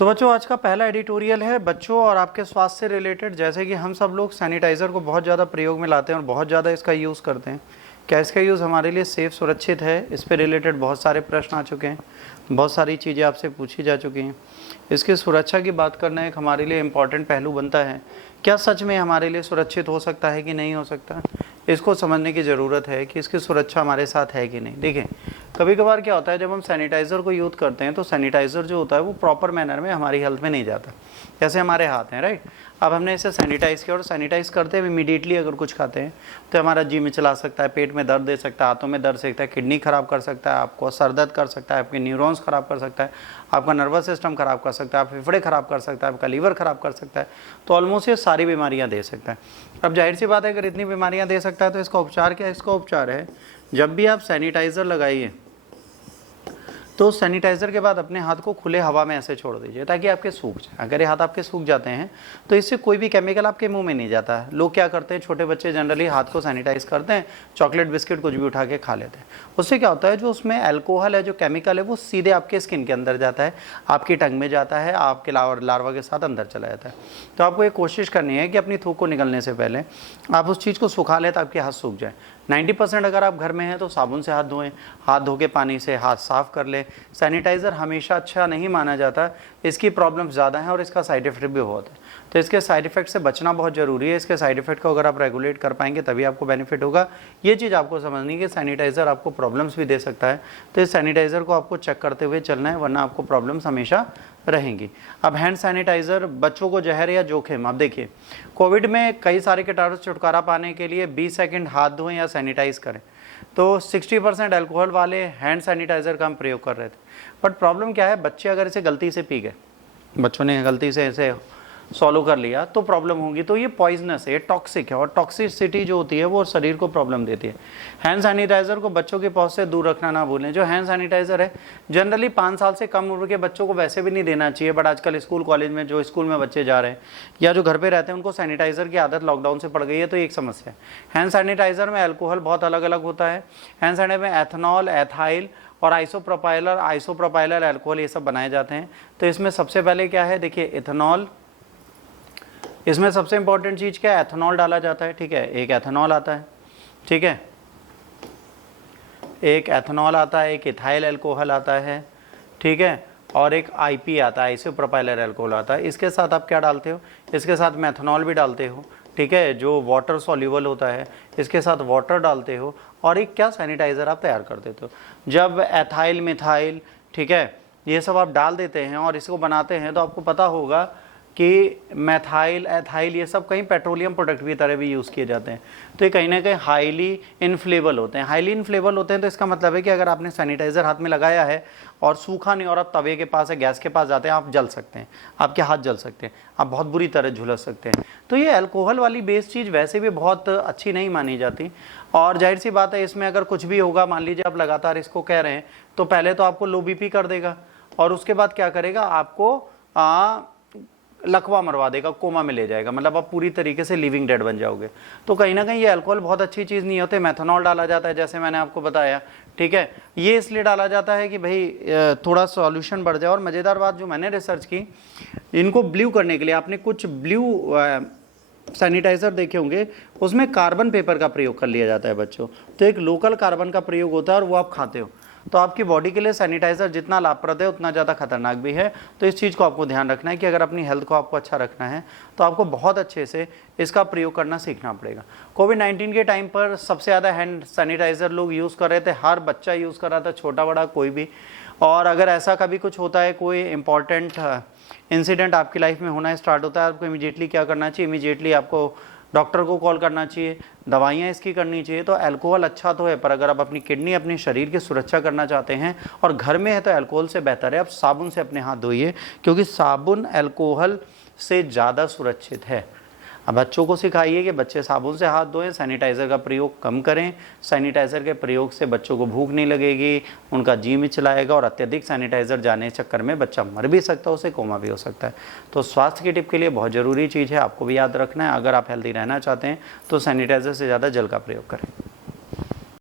तो बच्चों आज का पहला एडिटोरियल है बच्चों और आपके स्वास्थ्य से रिलेटेड। जैसे कि हम सब लोग सैनिटाइज़र को बहुत ज़्यादा प्रयोग में लाते हैं और बहुत ज़्यादा इसका यूज़ करते हैं। क्या इसका यूज़ हमारे लिए सेफ़ सुरक्षित है? इस पे रिलेटेड बहुत सारे प्रश्न आ चुके हैं, बहुत सारी चीज़ें आपसे पूछी जा चुकी हैं। इसकी सुरक्षा की बात करना एक हमारे लिए इम्पॉर्टेंट पहलू बनता है। क्या सच में हमारे लिए सुरक्षित हो सकता है कि नहीं हो सकता? इसको समझने की ज़रूरत है कि इसकी सुरक्षा हमारे साथ है कि नहीं। देखें, कभी कभार क्या होता है जब हम सैनिटाइज़र को यूज़ करते हैं तो सैनिटाइज़र जो होता है वो प्रॉपर मैनर में हमारी हेल्थ में नहीं जाता। जैसे हमारे हाथ हैं, राइट। अब हमने इसे सैनिटाइज़ किया और सैनिटाइज़ करते हुए इमीडिएटली अगर कुछ खाते हैं तो हमारा जी मिचला सकता है, पेट में दर्द दे सकता है, हाथों में दर्द सकता है, किडनी ख़राब कर सकता है, आपको सर दर्द कर सकता है, आपके न्यूरॉन्स ख़राब कर सकता है, आपका नर्वस सिस्टम ख़राब कर सकता है, आप फेफड़े ख़राब कर सकता है, आपका लीवर ख़राब कर सकता है। तो ऑलमोस्ट ये सारी बीमारियाँ दे सकता है। अब जाहिर सी बात है अगर इतनी बीमारियाँ दे सकता है तो इसका उपचार क्या है? इसका उपचार है जब भी आप सैनिटाइज़र लगाइए तो सैनिटाइज़र के बाद अपने हाथ को खुले हवा में ऐसे छोड़ दीजिए ताकि आपके सूख जाए। अगर ये हाथ आपके सूख जाते हैं तो इससे कोई भी केमिकल आपके मुंह में नहीं जाता है। लोग क्या करते हैं, छोटे बच्चे जनरली हाथ को सैनिटाइज़ करते हैं, चॉकलेट बिस्किट कुछ भी उठा के खा लेते हैं। उससे क्या होता है, जो उसमें अल्कोहल है, जो केमिकल है, वो सीधे आपके स्किन के अंदर जाता है, आपकी टंग में जाता है, आपके लार्वा के साथ अंदर चला जाता है। तो आपको एक कोशिश करनी है कि अपनी थूक को निकलने से पहले आप उस चीज़ को सुखा लें तो आपके हाथ सूख जाए। 90% अगर आप घर में हैं तो साबुन से हाथ धोएं, हाथ धो के पानी से हाथ साफ़ कर लें। सैनिटाइज़र हमेशा अच्छा नहीं माना जाता, इसकी प्रॉब्लम ज़्यादा है और इसका साइड इफ़ेक्ट भी बहुत है। तो इसके साइड इफ़ेक्ट से बचना बहुत ज़रूरी है। इसके साइड इफ़ेक्ट को अगर आप रेगुलेट कर पाएंगे तभी आपको बेनिफिट होगा। ये चीज़ आपको समझनी है कि सैनिटाइज़र आपको प्रॉब्लम्स भी दे सकता है, तो इस सैनिटाइज़र को आपको चेक करते हुए चलना है, वरना आपको प्रॉब्लम्स हमेशा रहेंगी। अब हैंड सैनिटाइज़र बच्चों को जहर या जोखिम, अब देखिए कोविड में कई सारे कीटाणु से छुटकारा पाने के लिए 20 सेकंड हाथ धोएं या सैनिटाइज़ करें, तो 60% अल्कोहल वाले हैंड सैनिटाइज़र का हम प्रयोग कर रहे थे। बट प्रॉब्लम क्या है, बच्चे अगर इसे गलती से पी गए, बच्चों ने गलती से इसे सॉलो कर लिया तो प्रॉब्लम होगी। तो ये पॉइजनस है, टॉक्सिक है और टॉक्सिसिटी जो होती है वो शरीर को प्रॉब्लम देती है। हैंड सैनिटाइज़र को बच्चों के पहुंच से दूर रखना ना भूलें। जो हैंड सैनिटाइज़र है जनरली 5 साल से कम उम्र के बच्चों को वैसे भी नहीं देना चाहिए, बट आजकल स्कूल कॉलेज में जो स्कूल में बच्चे जा रहे हैं या जो घर पर रहते हैं उनको सैनिटाइज़र की आदत लॉकडाउन से पड़ गई है, तो एक समस्या है। हैंड सैनिटाइज़र में अल्कोहल बहुत अलग अलग होता है। हैंड सैनिटाइज़र में एथनॉल, एथाइल और आइसोप्रोपाइलर अल्कोहल ये सब बनाए जाते हैं। तो इसमें सबसे पहले क्या है, देखिए इथेनॉल, इसमें सबसे इंपॉर्टेंट चीज़ क्या है, एथेनॉल डाला जाता है। ठीक है, एक एथेनॉल आता है, ठीक है, एक एथेनॉल आता है, एक इथाइल अल्कोहल आता है, ठीक है, और एक आईपी आता है, आइसोप्रोपाइलर अल्कोहल आता है। इसके साथ आप क्या डालते हो, इसके साथ मेथनॉल भी डालते हो, ठीक है, जो वाटर सॉल्युबल होता है, इसके साथ वाटर डालते हो और एक क्या सैनिटाइज़र आप तैयार कर देते हो। जब एथाइल, मिथाइल, ठीक है, ये सब आप डाल देते हैं और इसको बनाते हैं तो आपको पता होगा कि मैथाइल, एथाइल ये सब कहीं पेट्रोलियम प्रोडक्ट की तरह भी यूज़ किए जाते हैं। तो ये कहीं ना कहीं हाईली इनफ्लेबल होते हैं। हाईली इनफ्लेबल होते हैं तो इसका मतलब है कि अगर आपने सैनिटाइज़र हाथ में लगाया है और सूखा नहीं और आप तवे के पास या गैस के पास जाते हैं, आप जल सकते हैं, आपके हाथ जल सकते हैं, आप बहुत बुरी तरह झुलस सकते हैं। तो ये अल्कोहल वाली बेस्ड चीज़ वैसे भी बहुत अच्छी नहीं मानी जाती और जाहिर सी बात है इसमें अगर कुछ भी होगा, मान लीजिए आप लगातार इसको कह रहे हैं तो पहले तो आपको लो बीपी कर देगा और उसके बाद क्या करेगा, आपको लकवा मरवा देगा, कोमा में ले जाएगा, मतलब आप पूरी तरीके से लिविंग डेड बन जाओगे। तो कहीं ना कहीं ये अल्कोहल बहुत अच्छी चीज़ नहीं होते। मेथनॉल डाला जाता है जैसे मैंने आपको बताया, ठीक है, ये इसलिए डाला जाता है कि भाई थोड़ा सॉल्यूशन बढ़ जाए। और मज़ेदार बात जो मैंने रिसर्च की, इनको ब्लू करने के लिए आपने कुछ ब्लू सैनिटाइज़र देखे होंगे, उसमें कार्बन पेपर का प्रयोग कर लिया जाता है बच्चों। तो एक लोकल कार्बन का प्रयोग होता है और वो आप खाते हो, तो आपकी बॉडी के लिए सैनिटाइज़र जितना लाभप्रद है उतना ज़्यादा खतरनाक भी है। तो इस चीज़ को आपको ध्यान रखना है कि अगर अपनी हेल्थ को आपको अच्छा रखना है तो आपको बहुत अच्छे से इसका प्रयोग करना सीखना पड़ेगा। कोविड-19 के टाइम पर सबसे ज़्यादा हैंड सैनिटाइज़र लोग यूज़ कर रहे थे, हर बच्चा यूज़ कर रहा था, छोटा बड़ा कोई भी। और अगर ऐसा कभी कुछ होता है, कोई इंपॉर्टेंट इंसिडेंट आपकी लाइफ में होना स्टार्ट होता है, आपको इमीडिएटली क्या करना चाहिए, इमीडिएटली आपको डॉक्टर को कॉल करना चाहिए, दवाइयाँ इसकी करनी चाहिए। तो अल्कोहल अच्छा तो है, पर अगर आप अपनी किडनी, अपने शरीर की सुरक्षा करना चाहते हैं और घर में है तो अल्कोहल से बेहतर है आप साबुन से अपने हाथ धोइए, क्योंकि साबुन अल्कोहल से ज़्यादा सुरक्षित है। अब बच्चों को सिखाइए कि बच्चे साबुन से हाथ धोएं, सैनिटाइज़र का प्रयोग कम करें। सैनिटाइज़र के प्रयोग से बच्चों को भूख नहीं लगेगी, उनका जी मिचलाएगा और अत्यधिक सैनिटाइज़र जाने के चक्कर में बच्चा मर भी सकता है, उसे कोमा भी हो सकता है। तो स्वास्थ्य की टिप के लिए बहुत ज़रूरी चीज़ है, आपको भी याद रखना है। अगर आप हेल्दी रहना चाहते हैं तो सैनिटाइज़र से ज़्यादा जल का प्रयोग करें।